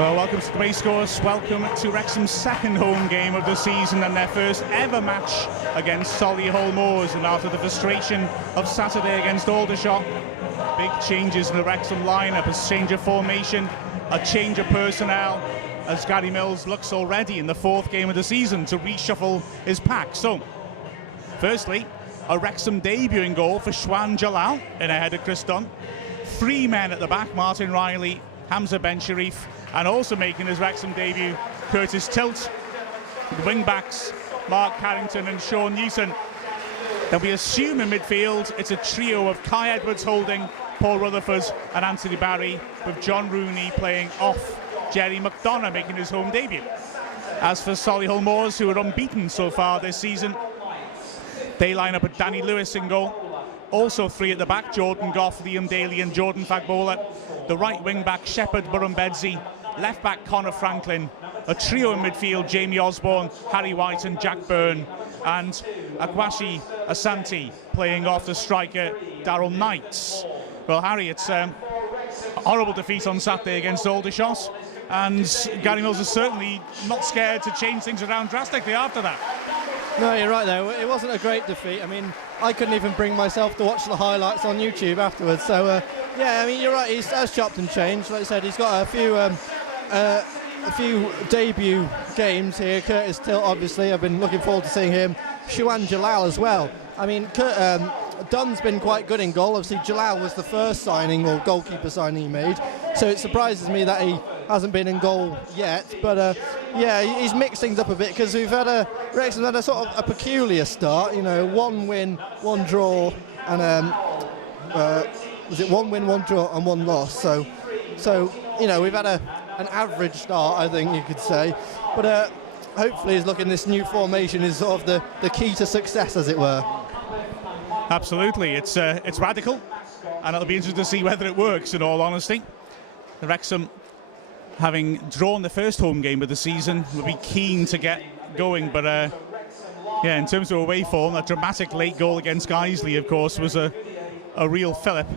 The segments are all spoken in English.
Well, welcome to the Racecourse. Welcome to Wrexham's second home game of the season and their first ever match against Solihull Moors. And after the frustration of Saturday against Aldershot, big changes in the Wrexham lineup, a change of formation, a change of personnel, as Gary Mills looks already in the fourth game of the season to reshuffle his pack. So, firstly, a Wrexham debut in goal for Shwan Jalal in ahead of Chris Dunn. Three men at the back, Martin Riley, Hamza Ben Sharif, and also making his Wrexham debut, Curtis Tilt. The wing-backs, Mark Carrington and Sean Newton. Then we assume in midfield, it's a trio of Kai Edwards holding, Paul Rutherford and Anthony Barry, with John Rooney playing off Jerry McDonough making his home debut. As for Solihull Moors, who are unbeaten so far this season, they line up with Danny Lewis in goal. Also three at the back, Jordan Goff, Liam Daly and Jordan Fagbola. The right wing-back, Shepherd Burumbedzi. Left-back, Connor Franklin. A trio in midfield, Jamie Osborne, Harry White and Jack Byrne. And Agwashi Asante playing off the striker, Daryl Knight. Well, Harry, it's a horrible defeat on Saturday against Aldershot. And Gary Mills is certainly not scared to change things around drastically after that. No, you're right though. It wasn't a great defeat. I mean, I couldn't even bring myself to watch the highlights on YouTube afterwards. So, yeah, I mean, you're right. He has chopped and changed. Like I said, he's got a few debut games here. Curtis Tilt, obviously. I've been looking forward to seeing him. Shwan Jalal as well. I mean, Dunn's been quite good in goal. Obviously, Jalal was the first signing or goalkeeper signing he made. So it surprises me that he hasn't been in goal yet. But, yeah, he's mixed things up a bit because Wrexham had a sort of a peculiar start. You know, 1 win, 1 draw, and was it 1 win, 1 draw, and 1 loss? So you know, we've had an average start, I think you could say. But hopefully, he's looking this new formation is sort of the key to success, as it were. Absolutely, it's radical, and it'll be interesting to see whether it works. In all honesty, the Wrexham, having drawn the first home game of the season, will be keen to get going. But yeah, in terms of away form, that dramatic late goal against Guiseley, of course, was a real fillip.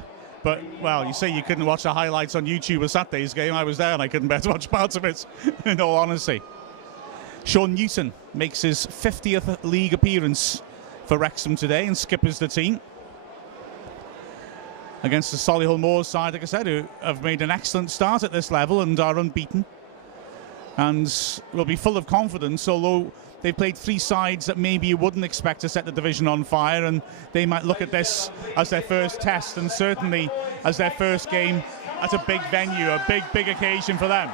But, well, you say you couldn't watch the highlights on YouTube of Saturday's game. I was there and I couldn't bear to watch parts of it, in all honesty. Sean Newton makes his 50th league appearance for Wrexham today and skippers the team against the Solihull Moors side, like I said, who have made an excellent start at this level and are unbeaten and will be full of confidence, although they've played 3 sides that maybe you wouldn't expect to set the division on fire, and they might look at this as their first test and certainly as their first game at a big venue, a big occasion for them.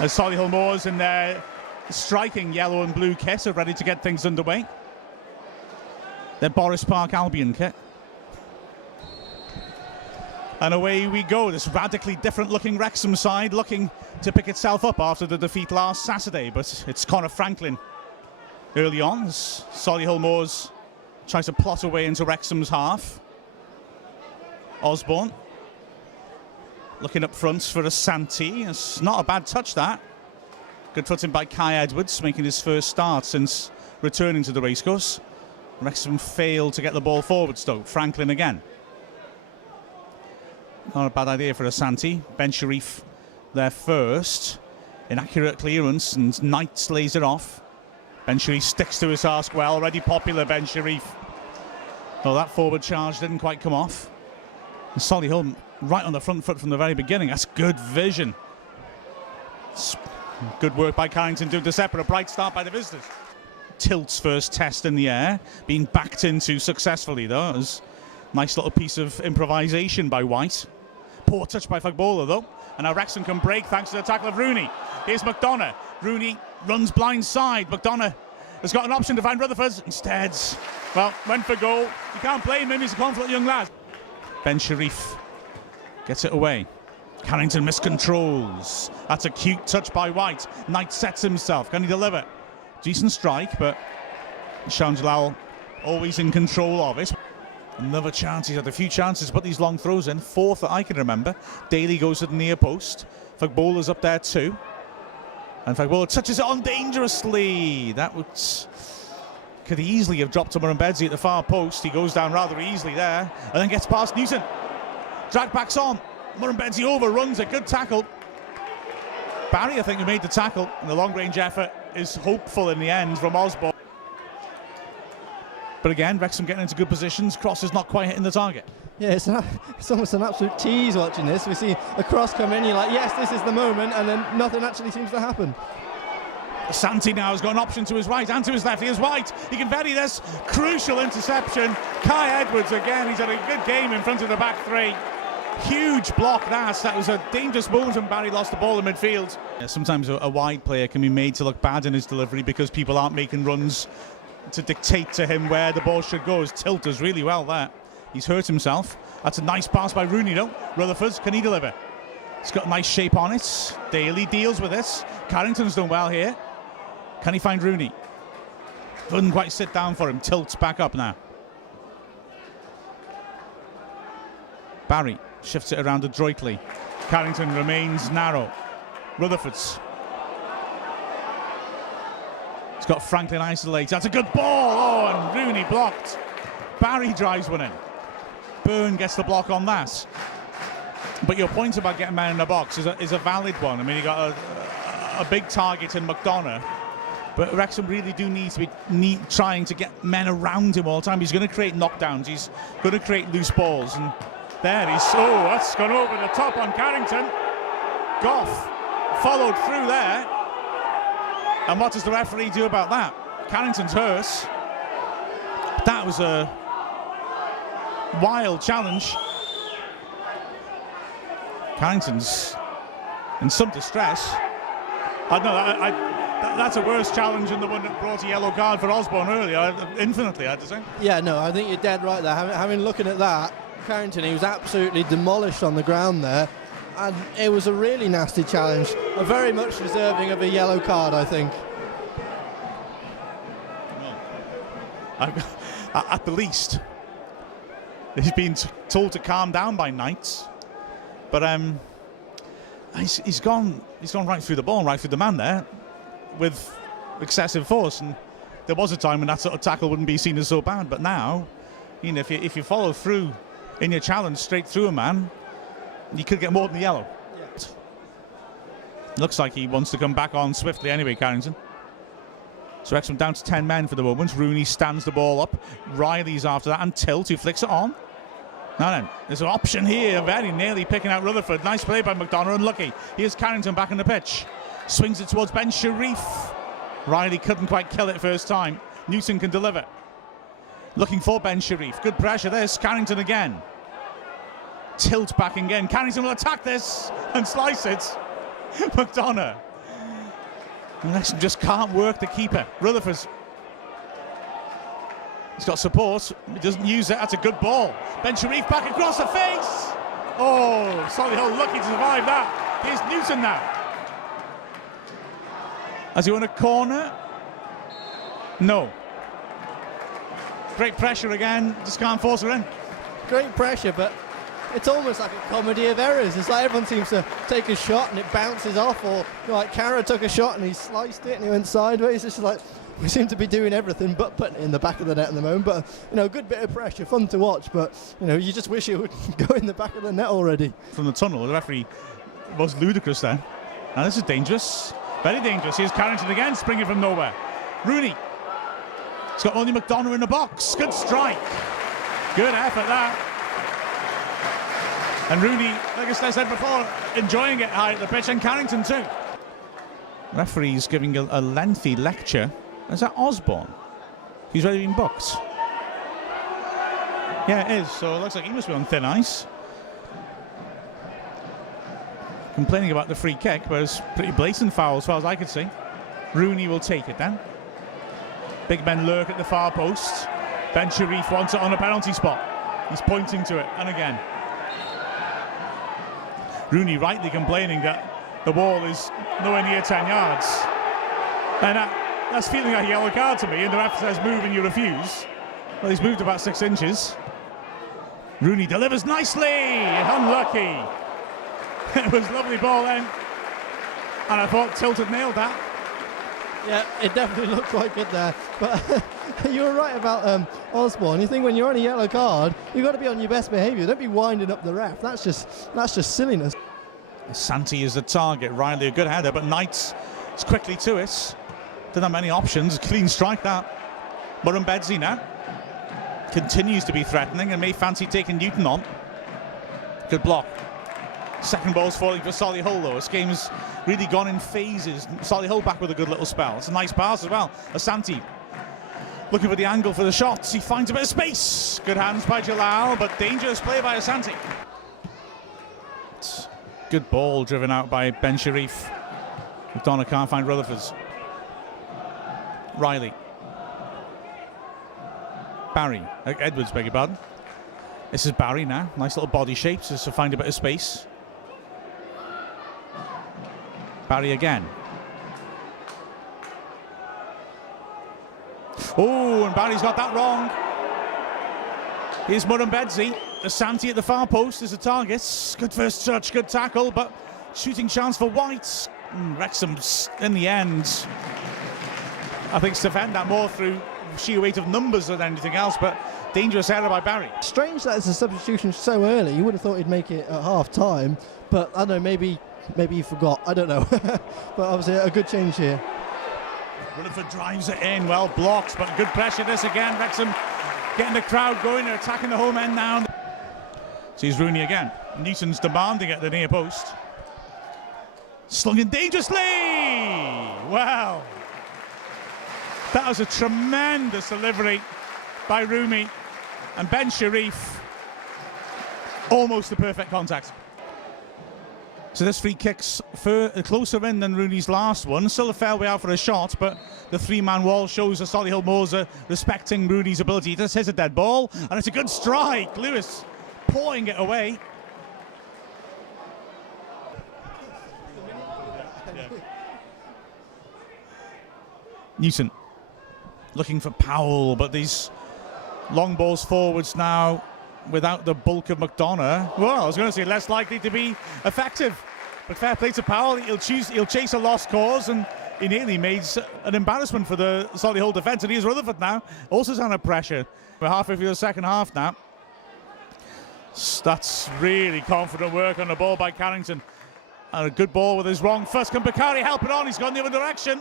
As Solihull Moors in their striking yellow and blue kit are ready to get things underway. Their Boris Park Albion kit. And away we go, this radically different looking Wrexham side looking to pick itself up after the defeat last Saturday. But it's Connor Franklin early on as Solihull Moors tries to plot away into Wrexham's half. Osborne looking up front for Asante. It's not a bad touch, that. Good footing by Kai Edwards, making his first start since returning to the Racecourse. Wrexham failed to get the ball forward, though. Franklin again. Not a bad idea for Asante. Ben Sharif there first. Inaccurate clearance and Knight slays it off. Ben Sharif sticks to his task well. Already popular, Ben Sharif. Well, that forward charge didn't quite come off. And Solihull right on the front foot from the very beginning. That's good vision. Good work by Carrington to intercept, but a bright start by the visitors. Tilt's first test in the air, being backed into successfully, though. It was a nice little piece of improvisation by White. Poor touch by Fagbola, though. And now Wrexham can break thanks to the tackle of Rooney. Here's McDonough. Rooney runs blind side. McDonough has got an option to find Rutherford. Instead, well, went for goal. You can't blame him. He's a confident young lad. Ben Sharif gets it away. Carrington miscontrols. That's a cute touch by White. Knight sets himself. Can he deliver? Decent strike, but Shwan Jalal always in control of it. Another chance. He's had a few chances to put these long throws in. 4th that I can remember. Daly goes to the near post. Fagbola's up there too. And Fagbola touches it on dangerously. That could easily have dropped to Burumbedzi at the far post. He goes down rather easily there. And then gets past Newton. Drag backs on. Burumbedzi overruns it. Good tackle. Barry, I think, who made the tackle, and the long-range effort is hopeful in the end from Osborne. But again, Wrexham getting into good positions. Cross is not quite hitting the target. Yeah, it's almost an absolute tease watching this. We see a cross come in, you're like, yes, this is the moment, and then nothing actually seems to happen. Santi now has got an option to his right and to his left. He is White. He can vary this. Crucial interception. Kai Edwards again. He's had a good game in front of the back three. Huge block that. That was a dangerous moment when Barry lost the ball in midfield. Yeah, sometimes a wide player can be made to look bad in his delivery because people aren't making runs to dictate to him where the ball should go. His tilt does really well there. He's hurt himself. That's a nice pass by Rooney though. Rutherford, can he deliver? He's got a nice shape on it. Daly deals with this. Carrington's done well here. Can he find Rooney? Couldn't quite sit down for him. Tilts back up now. Barry shifts it around adroitly. Carrington remains narrow. Rutherford's. He's got Franklin isolated. That's a good ball. Oh, and Rooney blocked. Barry drives one in. Byrne gets the block on that. But your point about getting men in the box is a valid one. I mean, you got a big target in McDonough. But Wrexham really do need to be trying to get men around him all the time. He's going to create knockdowns. He's going to create loose balls. And there he's... Oh, that's gone over the top on Carrington. Goff followed through there. And what does the referee do about that? Carrington's hurt. That was a wild challenge. Carrington's in some distress. I don't know. That's a worse challenge than the one that brought a yellow card for Osborne earlier. Infinitely, I had to say. Yeah, no, I think you're dead right there. Having looking at that, Carrington, he was absolutely demolished on the ground there, and it was a really nasty challenge. Very much deserving of a yellow card, I think. Well, at the least, he's been told to calm down by Knights, but he's gone right through the ball, right through the man there, with excessive force. And there was a time when that sort of tackle wouldn't be seen as so bad, but now, you know, if you follow through in your challenge straight through a man, you could get more than the yellow. Yeah. Looks like he wants to come back on swiftly anyway, Carrington. So Wrexham down to 10 men for the moment. Rooney stands the ball up. Riley's after that, and Tilt, who flicks it on. Now then, there's an option here, very nearly picking out Rutherford. Nice play by McDonough, unlucky. Here's Carrington back on the pitch. Swings it towards Ben Sharif. Riley couldn't quite kill it first time. Newton can deliver. Looking for Ben Sharif. Good pressure this. Carrington again. Tilt back again. Carrington will attack this and slice it. McDonough. Wrexham just can't work the keeper. Rutherford's. He's got support. He doesn't use it. That's a good ball. Ben Sharif back across the face. Oh, Solihull lucky to survive that. Here's Newton now. Has he won a corner? No. Great pressure again. Just can't force her in. Great pressure, but it's almost like a comedy of errors. It's like everyone seems to take a shot and it bounces off, or like Carra took a shot and he sliced it and he went sideways. It's just like we seem to be doing everything but putting it in the back of the net at the moment. But you know, a good bit of pressure, fun to watch. But you know, you just wish it would go in the back of the net already. From the tunnel, the referee was ludicrous there. Now this is dangerous, very dangerous. Here's Carrington again, springing from nowhere. Rooney. He's got only McDonough in the box. Good strike. Good effort that. And Rooney, like I said before, enjoying it high at the pitch, and Carrington too. Referee's giving a lengthy lecture. Is that Osborne? He's already been booked. Yeah, it is. So it looks like he must be on thin ice. Complaining about the free kick, but it's pretty blatant foul as far as I could see. Rooney will take it then. Big men lurk at the far post. Ben Sharif wants it on a penalty spot. He's pointing to it, and again. Rooney rightly complaining that the ball is nowhere near 10 yards. And that's feeling like a yellow card to me, and the ref says move and you refuse. Well, he's moved about 6 inches. Rooney delivers nicely, unlucky. It was a lovely ball then, and I thought Tilt had nailed that. Yeah, it definitely looked quite good there. But you were right about Osborne. You think when you're on a yellow card, you've got to be on your best behaviour. Don't be winding up the ref. That's just silliness. Santi is the target. Riley, a good header, but Knight is quickly to it. Didn't have many options. Clean strike that. Murrumbedzi now continues to be threatening and may fancy taking Newton on. Good block. Second ball's falling for Solihull though. This game's really gone in phases. Solihull back with a good little spell. It's a nice pass as well. Asante looking for the angle for the shots. He finds a bit of space. Good hands by Jalal, but dangerous play by Asante. Good ball driven out by Ben Sharif. McDonough can't find Rutherford's. Riley. Barry. Edwards, beg your pardon. This is Barry now. Nice little body shapes just to find a bit of space. Barry again. Oh, and Barry's got that wrong. Here's Murrumbedzi. Asante at the far post is the target. Good first touch, good tackle, but shooting chance for White. Wrexham, in the end, I think, defend that more through sheer weight of numbers than anything else, but dangerous error by Barry. Strange that it's a substitution so early. You would have thought he'd make it at half time, but I don't know, maybe he forgot. I don't know. But obviously a good change here. Rutherford drives it in, well blocked, but good pressure this again. Wrexham getting the crowd going, they're attacking the home end now. Sees Rooney again. Newton's demanding at the near post. Slung in dangerously! Wow. That was a tremendous delivery by Rooney, and Ben Sharif, almost the perfect contact. So this free kick's closer in than Rooney's last one. Still a fair way out for a shot, but the three-man wall shows the Solihull Moors are respecting Rooney's ability. He just hits a dead ball, and it's a good strike. Lewis pawing it away. Newton looking for Powell, but these long balls forwards now without the bulk of McDonough. Well, I was going to say less likely to be effective, but fair play to Powell. He'll chase a lost cause, and he nearly made an embarrassment for the Solihull defence. And here's Rutherford now, also under pressure. We're halfway through the second half now. That's really confident work on the ball by Carrington, and a good ball with his wrong first. Can Bakari help it on? He's gone the other direction.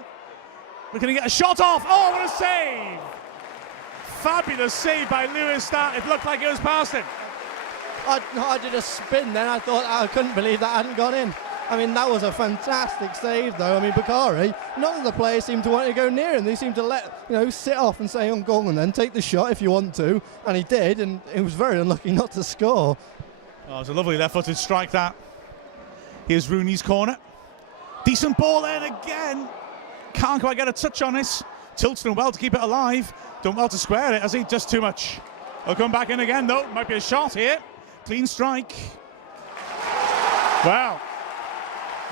We're going to get a shot off. Oh, what a save! Fabulous save by Lewis. That it looked like it was past him. I did a spin then. I thought I couldn't believe that hadn't gone in. I mean, that was a fantastic save, though. I mean, Bakari, none of the players seemed to want to go near him. They seemed to let, sit off and say, go on then, take the shot if you want to. And he did, and he was very unlucky not to score. Oh, it was a lovely left-footed strike, that. Here's Rooney's corner. Decent ball in again. Can't quite get a touch on this. Tilts done well to keep it alive. Done well to square it, has he? Just too much. He'll come back in again, though. Might be a shot here. Clean strike. Wow.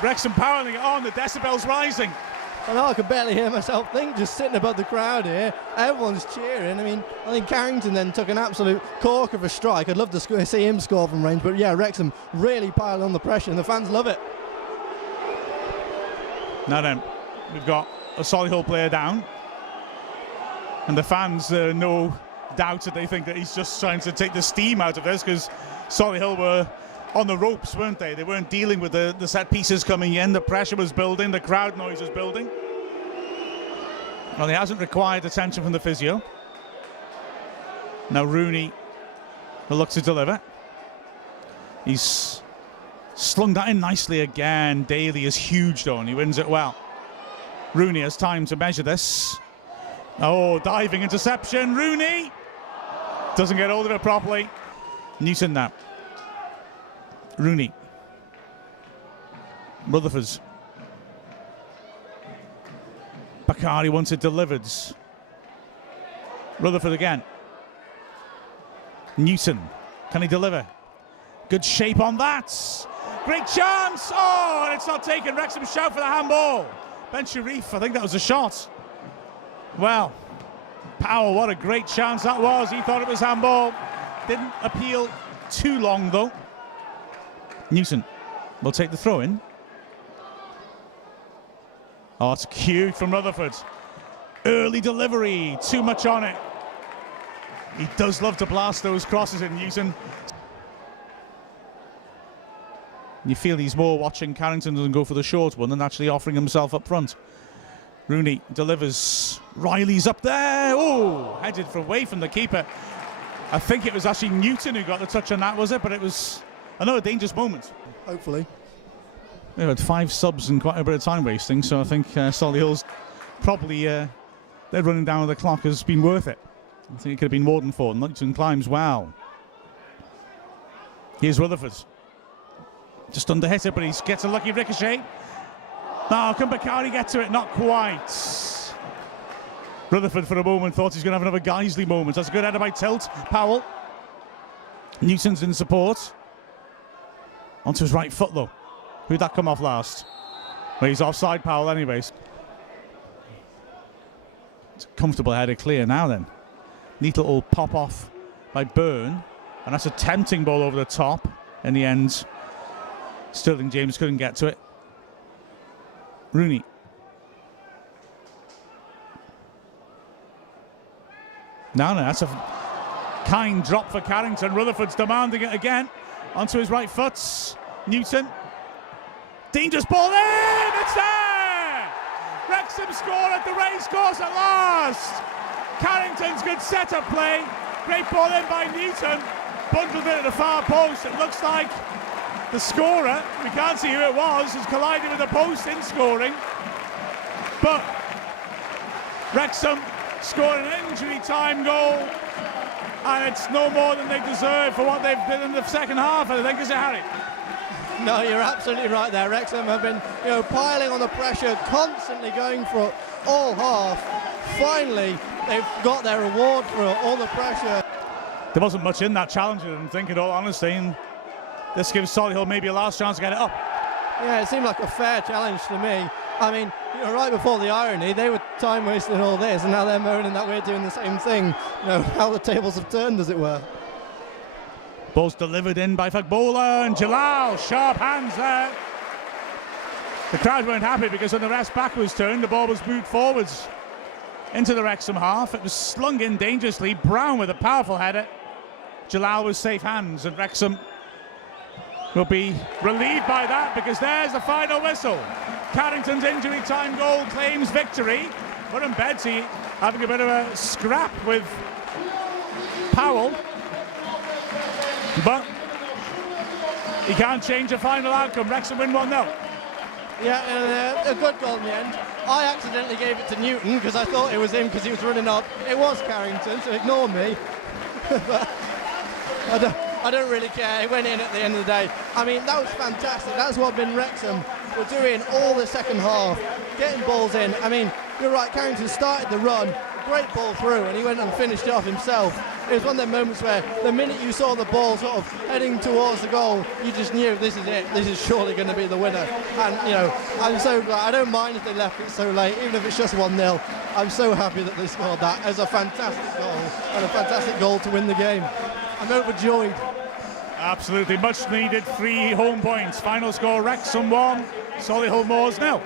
Wrexham powering it on. The decibels rising. I know, I could barely hear myself think, just sitting above the crowd here. Everyone's cheering. I mean, I think Carrington then took an absolute cork of a strike. I'd love to see him score from range, but yeah, Wrexham really piled on the pressure, and the fans love it. Now then, we've got a Solihull player down, and the fans, no doubt that they think that he's just trying to take the steam out of this, because Solihull were on the ropes, weren't they? They weren't dealing with the set pieces coming in. The pressure was building, the crowd noise was building. Well, he hasn't required attention from the physio. Now Rooney will look to deliver. He's slung that in nicely again. Daly is huge though, and he wins it well. Rooney has time to measure this. Oh, diving interception. Rooney doesn't get hold of it properly. Newton now. Rooney. Rutherford's. Bakari wants it delivered. Rutherford again. Newton. Can he deliver? Good shape on that. Great chance. Oh, and it's not taken. Wrexham shout for the handball. Ben Sharif, I think that was a shot. Well, Powell, what a great chance that was. He thought it was handball. Didn't appeal too long though. Newton will take the throw in. Oh, it's cute from Rutherford. Early delivery, too much on it. He does love to blast those crosses in, Newton. You feel he's more watching Carrington than go for the short one than actually offering himself up front. Rooney delivers. Riley's up there. Oh, headed away from the keeper. I think it was actually Newton who got the touch on that, was it? But it was another dangerous moment. Hopefully. They've had 5 subs and quite a bit of time wasting, so I think Solihull's probably their running down of the clock has been worth it. I think it could have been more than 4. Newton climbs well. Here's Rutherford. Just under hit it, but he gets a lucky ricochet. Now, can Bakari get to it? Not quite. Rutherford for a moment thought he's going to have another Geisley moment. That's a good header by Tilt. Powell. Newton's in support. Onto his right foot, though. Who'd that come off last? Well, he's offside, Powell, anyways. It's a comfortable header clear now, then. Neat little pop off by Byrne. And that's a tempting ball over the top. In the end, Sterling James couldn't get to it. Rooney. No, that's a kind drop for Carrington. Rutherford's demanding it again. Onto his right foot. Newton. Dangerous ball in! It's there! Wrexham score at the Racecourse at last! Carrington's good set-up play. Great ball in by Newton. Bundled it at the far post. It looks like the scorer, we can't see who it was, has collided with the post in scoring. But Wrexham scored an injury time goal, and it's no more than they deserve for what they've done in the second half, I think, is it, Harry? No, you're absolutely right there. Wrexham have been, piling on the pressure, constantly going for it all half. Finally, they've got their reward for all the pressure. There wasn't much in that challenge, I didn't think, in all honesty. And this gives Solihull maybe a last chance to get it up. Yeah, it seemed like a fair challenge to me. I mean, right before the irony, they were time wasting all this, and now they're moaning that we're doing the same thing. How the tables have turned, as it were. Ball's delivered in by Fagbola, and Jalal, sharp hands there. The crowd weren't happy because when the rest back was turned, the ball was moved forwards into the Wrexham half. It was slung in dangerously. Brown with a powerful header. Jalal was safe hands, and Wrexham will be relieved by that because there's the final whistle. Carrington's injury time goal claims victory. But Betsy having a bit of a scrap with Powell. But he can't change the final outcome. Wrexham win 1-0. Yeah, a good goal in the end. I accidentally gave it to Newton because I thought it was him because he was running up. It was Carrington, so ignore me. But I don't really care. It went in at the end of the day. I mean, that was fantastic. That's what been Wrexham were doing all the second half, getting balls in. I mean, you're right, Carrington started the run, great ball through, and he went and finished it off himself. It was one of them moments where the minute you saw the ball sort of heading towards the goal, you just knew this is it. This is surely going to be the winner. And, I'm so glad. I don't mind if they left it so late, even if it's just 1-0. I'm so happy that they scored that as a fantastic goal, and a fantastic goal to win the game. I'm overjoyed. Absolutely, much needed 3 home points. Final score, Wrexham 1, Solihull Moors 0.